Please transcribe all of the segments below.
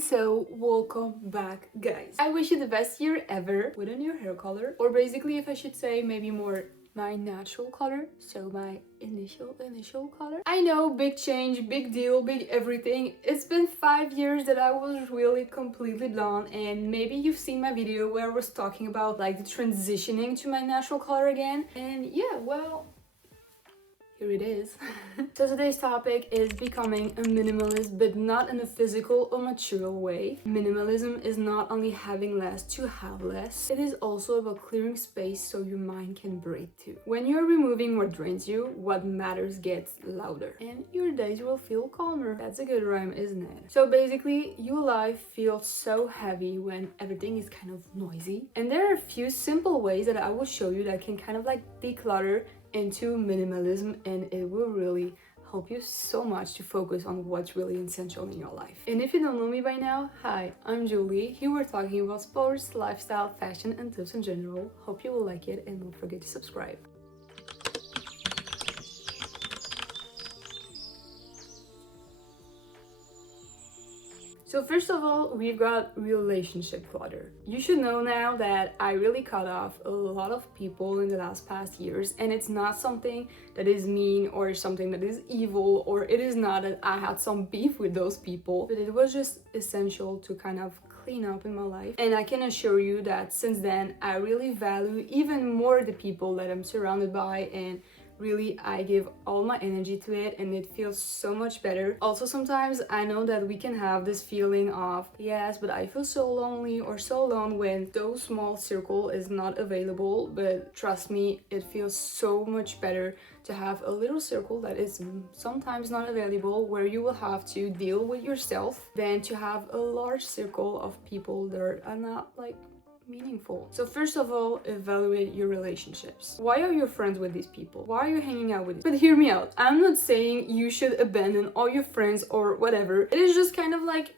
so welcome back, guys. I wish you the best year ever with a new hair color, or basically, if I should say, maybe more my natural color, so my initial color. I know, big change, big deal, big everything. It's been 5 years that I was really completely blonde, and maybe you've seen my video where I was talking about like the transitioning to my natural color again. And yeah, well, here it is. So today's topic is becoming a minimalist, but not in a physical or material way. Minimalism is not only having less to have less, it is also about clearing space so your mind can breathe too. When you're removing what drains you, what matters gets louder, and your days will feel calmer. That's a good rhyme, isn't it? So basically, your life feels so heavy when everything is kind of noisy. And there are a few simple ways that I will show you that can kind of like declutter into minimalism, and it will really help you so much to focus on what's really essential in your life. And if you don't know me by now, hi, I'm Julie. Here we're talking about sports, lifestyle, fashion, and tips in general. Hope you will like it, and don't forget to subscribe. So first of all, we've got relationship clutter. You should know now that I really cut off a lot of people in the past years, and it's not something that is mean or something that is evil, or it is not that I had some beef with those people, but it was just essential to kind of clean up in my life. And I can assure you that since then, I really value even more the people that I'm surrounded by, and really, I give all my energy to it, and it feels so much better. Also, sometimes I know that we can have this feeling of, yes, but I feel so lonely or so alone when those small circle is not available. But trust me, it feels so much better to have a little circle that is sometimes not available, where you will have to deal with yourself, than to have a large circle of people that are not like meaningful. So first of all, evaluate your relationships. Why are you friends with these people? Why are you hanging out with these? But hear me out. I'm not saying you should abandon all your friends or whatever. It is just kind of like,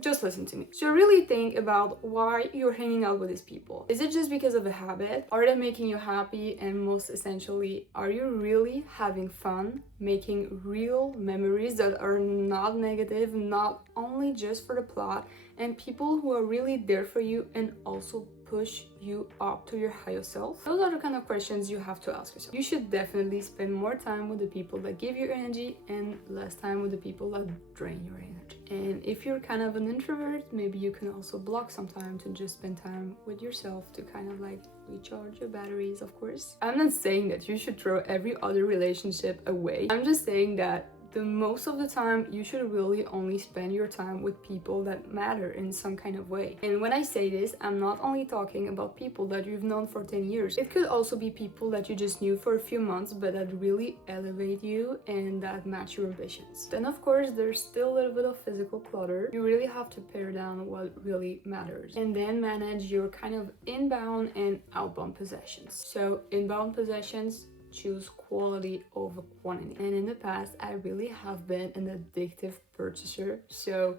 just listen to me. So really think about why you're hanging out with these people. Is it just because of a habit? Are they making you happy? And most essentially, are you really having fun, making real memories that are not negative, not only just for the plot, and people who are really there for you and also push you up to your higher self? Those are the kind of questions you have to ask yourself. You should definitely spend more time with the people that give you energy and less time with the people that drain your energy. And if you're kind of an introvert, maybe you can also block some time to just spend time with yourself to kind of like recharge your batteries, of course. I'm not saying that you should throw every other relationship away. I'm just saying that the most of the time, you should really only spend your time with people that matter in some kind of way. And when I say this, I'm not only talking about people that you've known for 10 years. It could also be people that you just knew for a few months, but that really elevate you and that match your ambitions. Then of course, there's still a little bit of physical clutter. You really have to pare down what really matters. And then manage your kind of inbound and outbound possessions. So inbound possessions, choose quality over quantity. And in the past, I really have been an addictive purchaser, so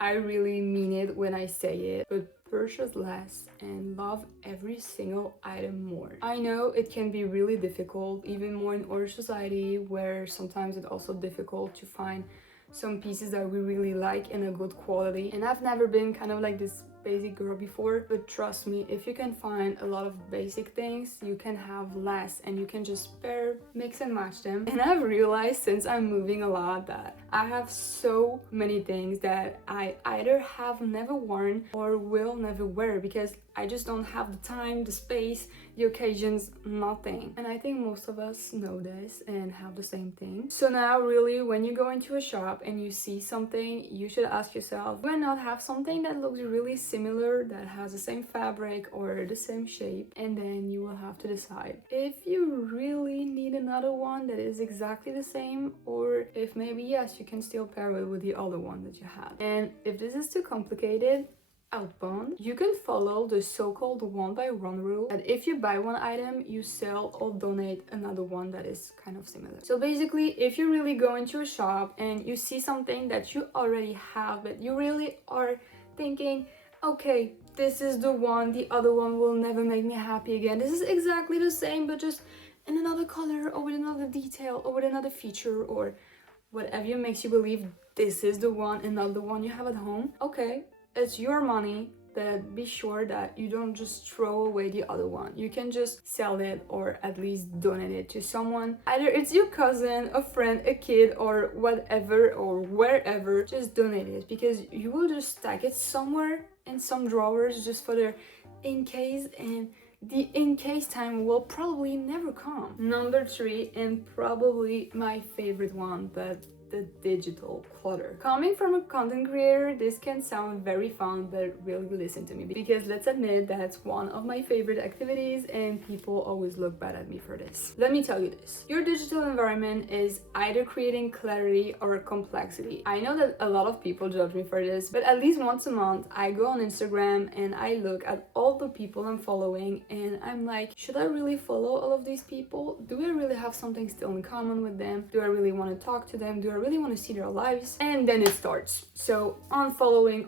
I really mean it when I say it, but purchase less and love every single item more. I know it can be really difficult, even more in our society, where sometimes it's also difficult to find some pieces that we really like in a good quality. And I've never been kind of like this basic girl before, but trust me, if you can find a lot of basic things, you can have less and you can just pair, mix and match them. And I've realized since I'm moving a lot that I have so many things that I either have never worn or will never wear because I just don't have the time, the space, the occasions, nothing. And I think most of us know this and have the same thing. So now really, when you go into a shop and you see something, you should ask yourself, do I not have something that looks really similar, that has the same fabric or the same shape? And then you will have to decide if you really need another one that is exactly the same, or if maybe yes, you can still pair it with the other one that you had. And if this is too complicated, outbound, you can follow the so-called one-by-one rule, that if you buy one item, you sell or donate another one that is kind of similar. So basically, if you really go into a shop and you see something that you already have, but you really are thinking, okay, this is the one, the other one will never make me happy again. This is exactly the same, but just in another color or with another detail or with another feature or whatever makes you believe this is the one and not the one you have at home, okay, it's your money, but be sure that you don't just throw away the other one. You can just sell it or at least donate it to someone. Either it's your cousin, a friend, a kid, or whatever or wherever. Just donate it, because you will just stack it somewhere in some drawers just for the in case, and the in case time will probably never come. Number 3, and probably my favorite one, but the digital clutter. Coming from a content creator, this can sound very fun, but really listen to me, because let's admit that's one of my favorite activities and people always look bad at me for this. Let me tell you this. Your digital environment is either creating clarity or complexity. I know that a lot of people judge me for this, but at least once a month I go on Instagram and I look at all the people I'm following and I'm like, should I really follow all of these people? Do I really have something still in common with them? Do I really want to talk to them? Do I really want to see their lives? And then it starts. So unfollowing.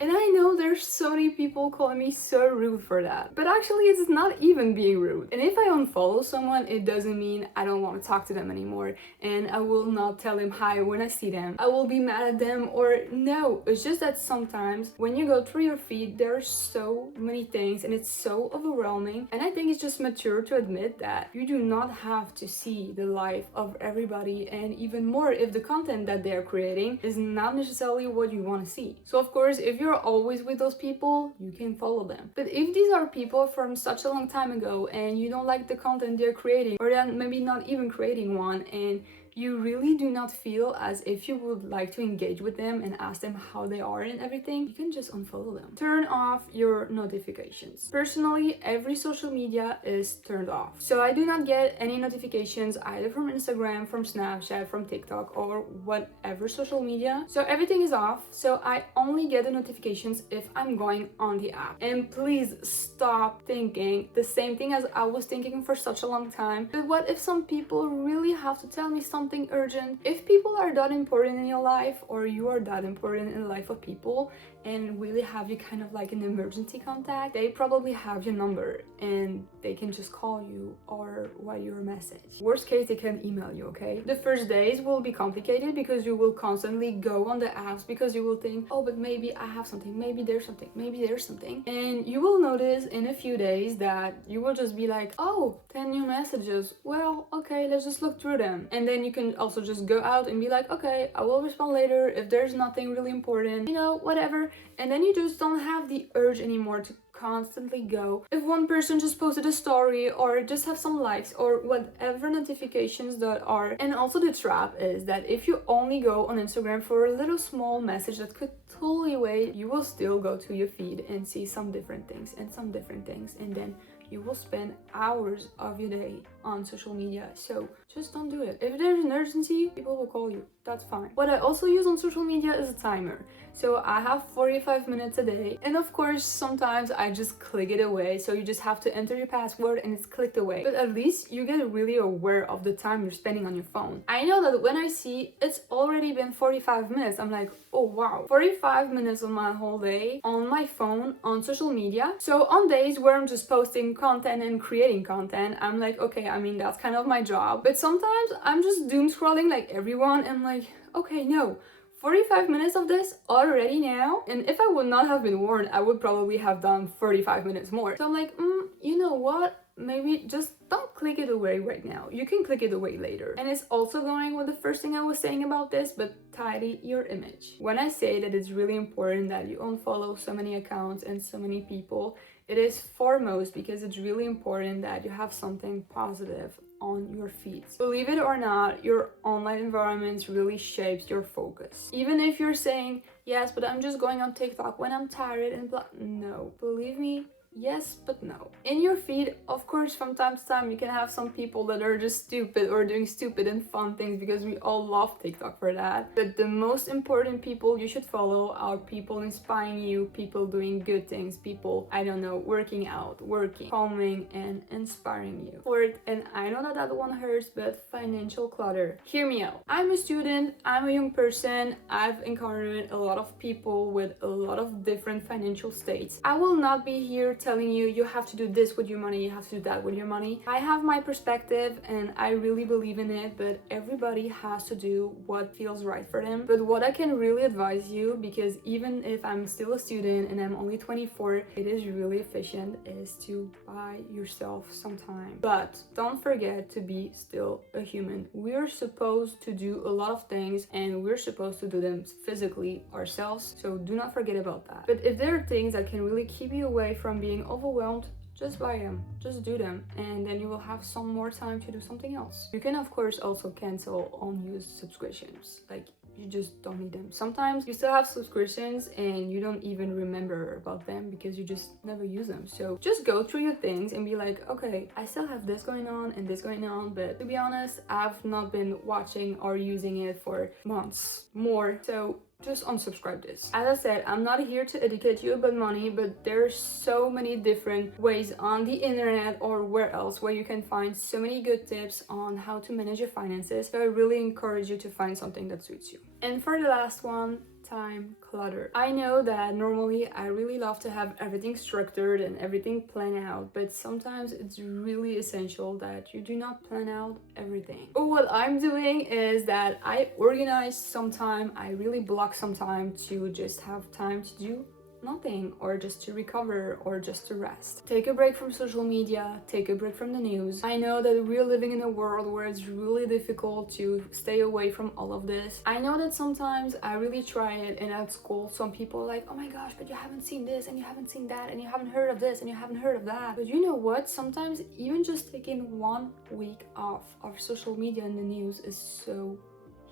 And I know there's so many people calling me so rude for that, but actually it's not even being rude. And if I unfollow someone, it doesn't mean I don't want to talk to them anymore and I will not tell them hi when I see them. I will be mad at them, or no. It's just that sometimes when you go through your feed, there are so many things and it's so overwhelming. And I think it's just mature to admit that you do not have to see the life of everybody, and even more if the content that they're creating is not necessarily what you want to see. So of course, if you're always with those people, you can follow them. But if these are people from such a long time ago and you don't like the content they're creating, or they're maybe not even creating one, and you really do not feel as if you would like to engage with them and ask them how they are and everything, you can just unfollow them. Turn off your notifications. Personally, every social media is turned off. So I do not get any notifications either from Instagram, from Snapchat, from TikTok, or whatever social media. So everything is off. So I only get the notifications if I'm going on the app. And please stop thinking the same thing as I was thinking for such a long time. But what if some people really have to tell me something urgent? If people are that important in your life, or you are that important in the life of people and really have you kind of like an emergency contact, they probably have your number and they can just call you or write you a message. Worst case, they can email you, okay? The first days will be complicated because you will constantly go on the apps because you will think, oh, but maybe I have something, maybe there's something, maybe there's something. And you will notice in a few days that you will just be like, oh, 10 new messages. Well, okay, let's just look through them. And then you can also just go out and be like, okay, I will respond later if there's nothing really important, you know, whatever. And then you just don't have the urge anymore to constantly go. If one person just posted a story or just have some likes or whatever notifications that are. And also the trap is that if you only go on Instagram for a little small message that could totally wait, you will still go to your feed and see some different things and some different things, and then you will spend hours of your day on social media. So just don't do it. If there's an urgency, people will call you. That's fine. What I also use on social media is a timer. So I have 45 minutes a day. And of course, sometimes I just click it away. So you just have to enter your password and it's clicked away. But at least you get really aware of the time you're spending on your phone. I know that when I see it's already been 45 minutes, I'm like, oh wow, 45 minutes of my whole day on my phone, on social media. So on days where I'm just posting content and creating content, I'm like, okay, I mean, that's kind of my job. But sometimes I'm just doom scrolling like everyone and like, okay, no, 45 minutes of this already now? And if I would not have been warned, I would probably have done 35 minutes more. So I'm like, you know what? Maybe just don't click it away right now. You can click it away later. And it's also going with the first thing I was saying about this, but tidy your image. When I say that it's really important that you unfollow so many accounts and so many people, it is foremost because it's really important that you have something positive on your feed. Believe it or not, your online environment really shapes your focus. Even if you're saying, yes, but I'm just going on TikTok when I'm tired and blah. No, believe me, yes, but no. In your feed, of course, from time to time, you can have some people that are just stupid or doing stupid and fun things because we all love TikTok for that. But the most important people you should follow are people inspiring you, people doing good things, people, I don't know, working out, working, calming, and inspiring you. Fourth, and I know that one hurts, but financial clutter. Hear me out. I'm a student, I'm a young person, I've encountered a lot of people with a lot of different financial states. I will not be here telling you you have to do this with your money, you have to do that with your money. I have my perspective and I really believe in it, but everybody has to do what feels right for them. But what I can really advise you, because even if I'm still a student and I'm only 24, it is really efficient, is to buy yourself some time. But don't forget to be still a human. We're supposed to do a lot of things and we're supposed to do them physically ourselves, so do not forget about that. But if there are things that can really keep you away from being overwhelmed, just buy them, just do them, and then you will have some more time to do something else. You can of course also cancel unused subscriptions, like you just don't need them. Sometimes you still have subscriptions and you don't even remember about them because you just never use them. So just go through your things and be like, okay, I still have this going on and this going on, but to be honest, I've not been watching or using it for months more, so just unsubscribe this. As I said, I'm not here to educate you about money, but there's so many different ways on the internet or where else where you can find so many good tips on how to manage your finances. So I really encourage you to find something that suits you. And for the last one, time clutter. I know that normally I really love to have everything structured and everything planned out, but sometimes it's really essential that you do not plan out everything. But what I'm doing is that I organize some time, I really block some time to just have time to do nothing, or just to recover, or just to rest. Take a break from social media, take a break from the news. I know that we're living in a world where it's really difficult to stay away from all of this. I know that sometimes I really try it, and at school some people are like, oh my gosh, but you haven't seen this and you haven't seen that and you haven't heard of this and you haven't heard of that. But you know what, sometimes even just taking 1 week off of social media and the news is so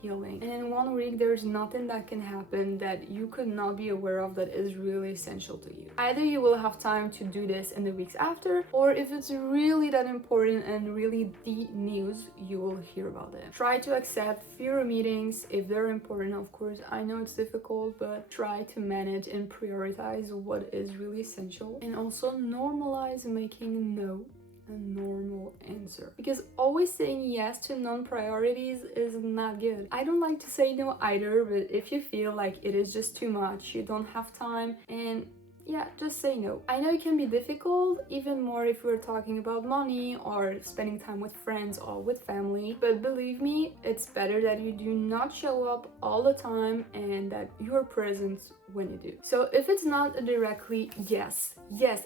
healing. And in 1 week there's nothing that can happen that you could not be aware of that is really essential to you. Either you will have time to do this in the weeks after, or if it's really that important and really the news, you will hear about it. Try to accept fewer meetings if they're important, of course. I know it's difficult, but try to manage and prioritize what is really essential. And also normalize making no a normal answer, because always saying yes to non-priorities is not good. I don't like to say no either, but if you feel like it is just too much, you don't have time, and yeah, just say no. I know it can be difficult, even more if we're talking about money or spending time with friends or with family, but believe me, it's better that you do not show up all the time and that you're present when you do. So if it's not a directly yes,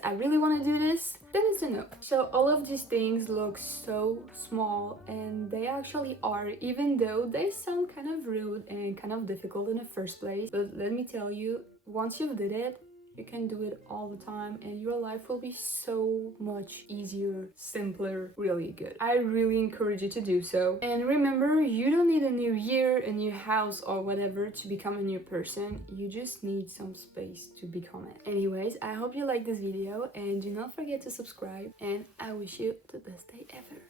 I really want to do this, then it's a no. So all of these things look so small, and they actually are, even though they sound kind of rude and kind of difficult in the first place. But let me tell you, once you did it, you can do it all the time and your life will be so much easier, simpler, really good. I really encourage you to do so. And remember, you don't need a new year, a new house or whatever to become a new person. You just need some space to become it. Anyways, I hope you like this video and do not forget to subscribe, and I wish you the best day ever.